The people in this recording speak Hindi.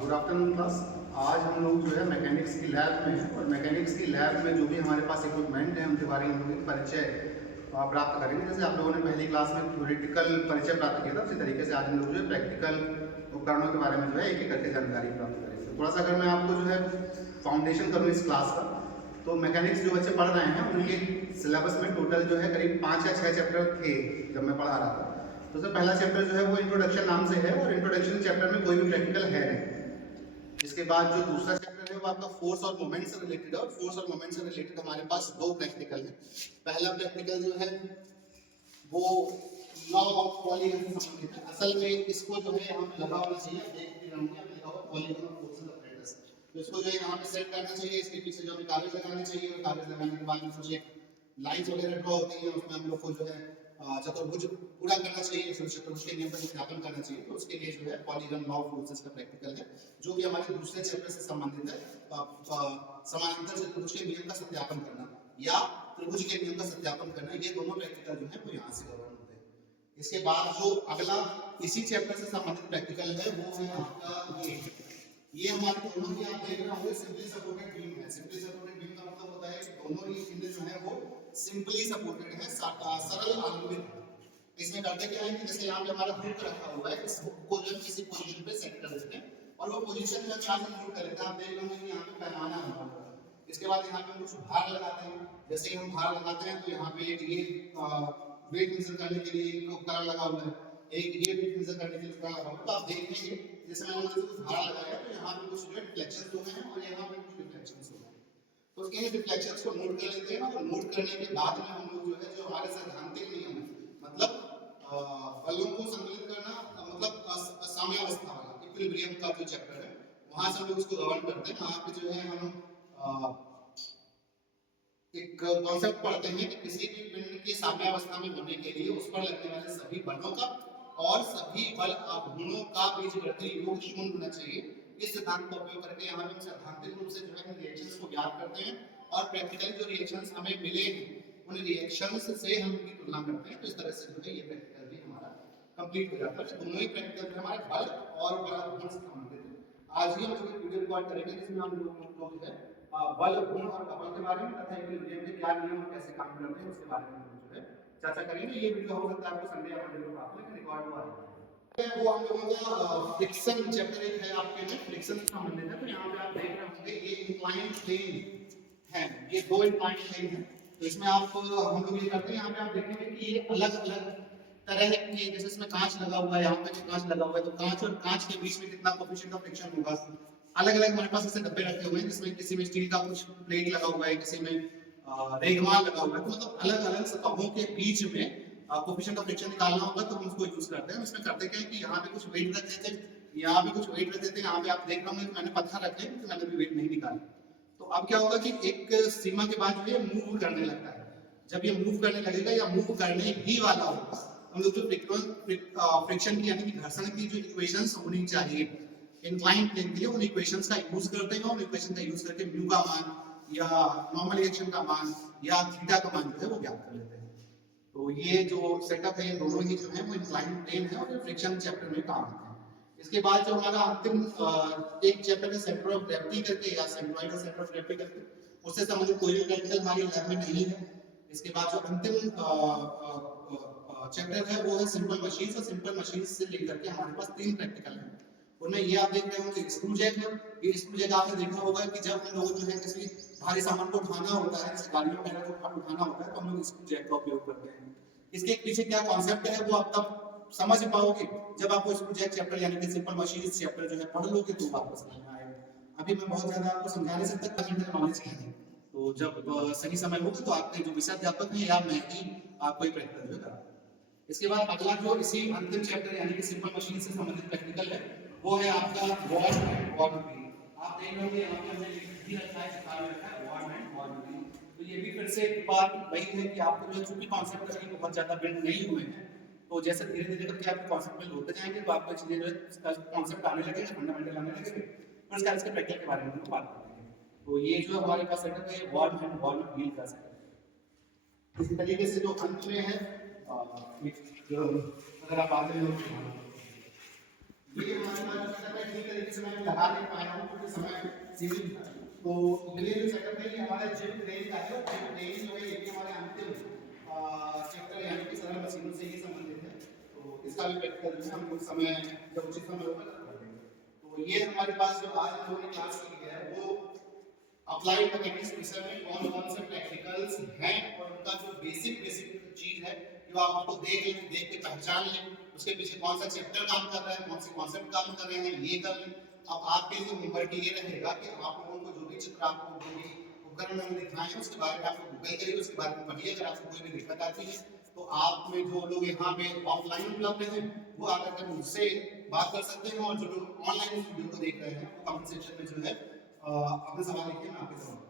Good afternoon class. आज हम लोग जो है मैकेनिक्स की लैब में हैं और मैकेनिक्स की लैब में जो भी हमारे पास इक्विपमेंट है उनके बारे में हम लोग परिचय प्राप्त करेंगे। जैसे आप लोगों ने पहली क्लास में थ्योरेटिकल परिचय प्राप्त किया था, उसी तरीके से आज हम लोग जो है प्रैक्टिकल उपकरणों के बारे में जो है एक एक करके जानकारी प्राप्त करेंगे। थोड़ा सा अगर मैं आपको जो है फाउंडेशन करूँ इस क्लास का, तो मैकेनिक्स जो बच्चे पढ़ रहे हैं उनके सिलेबस में टोटल जो है करीब 5 या 6 चैप्टर थे जब मैं पढ़ा रहा था। तो सर पहला चैप्टर जो है वो इंट्रोडक्शन नाम से है और इंट्रोडक्शन चैप्टर में कोई भी प्रैक्टिकल है नहीं। इसके बाद जो दूसरा चैप्टर है वो आपका फोर्स और मोमेंट से रिलेटेड है और फोर्स और मोमेंट से रिलेटेड हमारे पास दो प्रैक्टिकल है। पहला प्रैक्टिकल जो है वो लॉ ऑफ पॉलीगन से संबंधित है। असल में इसको जो है हम लगा होना चाहिए, आप देख भी होंगे लिखा हुआ पॉलीगन ऑफ फोर्सेस ऑपरेटर्स। तो इसको जो है यहाँ पे सेट करना चाहिए। इसके पीछे जो हमें कागज लगाने चाहिए और कागज लगाने के बाद में कुछ एक लाइंस वगैरह ड्रॉ होती है, उसमें हम लोग को जो है चतुर्भुज पूरा करना चाहिए, चतुर्भुज के नियम का सत्यापन करना चाहिए। तो उसके लिए जो है पॉलीगन लॉ ऑफ फोर्सेस का प्रैक्टिकल है, जो कि हमारे दूसरे चैप्टर से संबंधित है। समानांतर चतुर्भुज के नियम का सत्यापन करना या त्रिभुज के नियम का सत्यापन करना, ये दोनों प्रैक्टिकल जो है वो यहाँ से कवर होते हैं। इसके बाद जो अगला इसी चैप्टर से संबंधित प्रैक्टिकल है वो है आपका ये हमारे दोनों की आप देख रहे होंगे सिंपली सपोर्टेड बीम है। सिंपली सपोर्टेड बीम का मतलब होता है कि दोनों ही पिंड जो है वो सिंपली सपोर्टेड है, सरल आलंबित। इसमें करते क्या है कि जैसे यहाँ पे हमारा हुक रखा हुआ है, इस हुक को जो किसी पोजीशन पे सेट कर देते हैं और वो पोजीशन जो है चार से नोट कर लेते हैं। आप देख रहे होंगे कि यहाँ पे पैमाना है हमारा। इसके बाद यहाँ पे हम कुछ भार लगाते हैं। जैसे ही हम भार लगाते हैं तो यहाँ पे ये वेट मेजर करने के लिए एक उपकरण लगा हुआ है, एक ये वेट मेजर करने के लिए उपकरण लगा हुआ है। तो आप देखेंगे जैसे मैंने कुछ भार लगाया तो यहाँ पे कुछ रिफ्लेक्शंस हो गए हैं और यहाँ पे कुछ रिफ्लेक्शंस हो गए हैं। तो इन रिफ्लेक्शंस को नोट कर लेते हैं और नोट करने के बाद में हम लोग जो है जो हमारे सैद्धांतिक नियम है, मतलब बलों को संतुलित करना, मतलब साम्यावस्था वाला इक्विलिब्रियम का जो चैप्टर है वहां से हम लोग उसको गवर्न करते हैं। वहां पे जो है हम एक कॉन्सेप्ट पढ़ते हैं कि किसी भी पिंड की साम्यावस्था में होने के लिए उस पर लगने वाले सभी बलों का और सभी बल आघूर्णों का बीजगणितीय योग शून्य होना चाहिए। इस सिद्धांत का उपयोग करके यहाँ हम सैद्धांतिक रूप से जो है रिएक्शंस को ज्ञात करते हैं और प्रैक्टिकली जो रिएक्शंस हमें मिले हैं उन रिएक्शंस से हम उनकी तुलना करते हैं। तो इस तरह से जो है ये प्रैक्टिकल भी हमारा कंप्लीट हो जाता है। दोनों ही प्रैक्टिकल हमारे बल और बल आघूर्ण से संबंधित है। आज ही हम जो वीडियो रिकॉर्ड करेंगे जिसमें हम लोग जो है बल गुण और कपल के बारे में तथा इक्विलिब्रियम के क्या नियम और कैसे काम करते हैं उसके बारे में जो है चर्चा करेंगे। ये वीडियो हो सकता है आपको संडे या मंडे को प्राप्त हो, रिकॉर्ड हुआ है। वो हम लोगों का फ्रिक्शन चैप्टर एक है आपके में, फ्रिक्शन से संबंधित है। तो यहाँ पे आप देख रहे होंगे ये इंक्लाइंड प्लेन है, ये दो इंक्लाइंड प्लेन है। तो इसमें आप हम लोग ये करते हैं, यहाँ पे आप देखेंगे कि ये अलग अलग तरह के, जैसे इसमें कांच लगा हुआ है, यहाँ पे भी कांच लगा हुआ है, तो कांच और कांच के बीच में कितना कोएफिशिएंट ऑफ फ्रिक्शन होगा। अलग अलग हमारे पास ऐसे डब्बे रखे हुए हैं जिसमें किसी में स्टील का कुछ प्लेट लगा हुआ है, किसी में रेगमाल लगा हुआ है। तो मतलब अलग अलग सतहों के बीच में कोएफिशिएंट ऑफ फ्रिक्शन निकालना होगा तो हम उसको यूज करते हैं। उसमें करते क्या है कि यहाँ पे कुछ वेट रख देते हैं, यहाँ पे कुछ वेट रख देते हैं। यहाँ पे आप देख रहे होंगे मैंने पत्थर रखे हैं, मैंने भी वेट नहीं निकाला। तो अब क्या होगा कि एक सीमा के बाद जो है मूव करने लगता है। जब ये मूव करने लगेगा या मूव करने ही वाला होगा, हम लोग जो फ्रिक्शन की यानी कि घर्षण की जो इक्वेशंस होनी चाहिए इंक्लाइंड प्लेन के लिए, उन इक्वेशंस का यूज करते हैं। उन इक्वेशन का यूज करके म्यू का मान या नॉर्मल रिएक्शन का मान या थीटा का मान जो है वो ज्ञात कर लेते हैं। तो ये जो सेटअप है दोनों ही जो है वो इंक्लाइंड प्लेन है और फ्रिक्शन चैप्टर में काम आते हैं। इसके बाद जो हमारा अंतिम एक चैप्टर है सेंटर ऑफ ग्रेविटी करके या सेंट्रॉइड सेंटर ऑफ ग्रेविटी करके, उससे संबंधित कोई भी प्रैक्टिकल हमारी लैब में नहीं है। इसके बाद जो अंतिम चैप्टर है वो है सिंपल मशीन्स। और सिंपल मशीन्स से लेकर के हमारे पास तीन प्रैक्टिकल है। उनमें ये आप देख रहे होंगे स्क्रू जैक है। ये स्क्रू जैक आपने देखा होगा कि जब हम लोग जो है किसी भारी सामान को उठाना होता है, जैसे गाड़ियों वगैरह को उठाना होता है, तो हम लोग स्क्रू जैक का उपयोग करते हैं। इसके पीछे क्या कॉन्सेप्ट है वो आप तब समझ पाओगे जब आपको स्क्रू जैक चैप्टर यानी कि सिंपल मशीन्स चैप्टर जो है पढ़ लोगे तो आपको समझ में आएगा। अभी मैं बहुत ज्यादा आपको समझा नहीं सकता, जनरल नॉलेज है नहीं। तो जब सही समय होगा तो आपके जो विषय अध्यापक हैं या मैं ही आपको एक प्रैक्टिकल जो करा। इसके बाद अगला जो इसी अंतिम चैप्टर यानी कि सिंपल मशीन से संबंधित प्रैक्टिकल है वो है आपका वॉर्म एंड वॉर्म व्हील। आप देख रहे होंगे यहाँ पे हमने लिख रखा है, चिपका रखा है वॉर्म एंड वॉर्म व्हील। तो ये भी फिर से एक बात वही है कि आपको जो चूंकि कॉन्सेप्ट अभी बहुत ज्यादा बिल्ड नहीं हुए हैं, तो जैसे धीरे धीरे करके आपके कॉन्सेप्ट बिल्ड होते जाएंगे तो आपको चीजें जो है कॉन्सेप्ट आने लगेंगे, फंडामेंटल आने लगेंगे, फिर उसके बाद इसके प्रैक्टिकल के बारे में हम बात करेंगे। तो ये जो हमारे पास सेटअप है वॉर्म एंड वॉर्म व्हील का सेटअप इसी तरीके से जो अंत में है अगर आप आगे ये हमारे पास सेटअप है। ठीक तरीके से मैं मैं लगा नहीं पाया हूँ क्योंकि समय सीमित था। तो ये जो सेटअप है ये हमारा जिम ट्रेन का है और जिम ट्रेन जो है ये भी हमारे अंतिम चैप्टर यानी कि सरल मशीनों से ही संबंधित है। तो इसका भी प्रैक्टिकल जो है हम कुछ समय जब उचित समय होगा तब कर देंगे। तो ये हमारे पास जो आज हम लोगों ने क्लास की है वो अप्लाइड मैकेनिक्स विषय में कौन कौन से प्रैक्टिकल्स हैं और उनका जो बेसिक चीज है जो आप उसको देख के पहचान लें, उसके पीछे कौन सा चैप्टर काम कर रहा है, कौन से कॉन्सेप्ट काम कर रहे हैं, ये कर लें। अब आपके लिए होमवर्क ये रहेगा कि आप लोगों को जो भी चित्र आपको जो भी उपकरण हमने दिखाए हैं उसके बारे में आप गूगल करिए, उसके बारे में पढ़िए। अगर आपको कोई भी दिक्कत आती है तो आप में जो लोग यहाँ पे ऑफलाइन उपलब्ध हैं वो आकर के मुझसे बात कर सकते हैं और जो लोग ऑनलाइन इस वीडियो को देख रहे हैं वो कमेंट सेक्शन में जो है अपने सवाल लिखिए, मैं आपके जवाब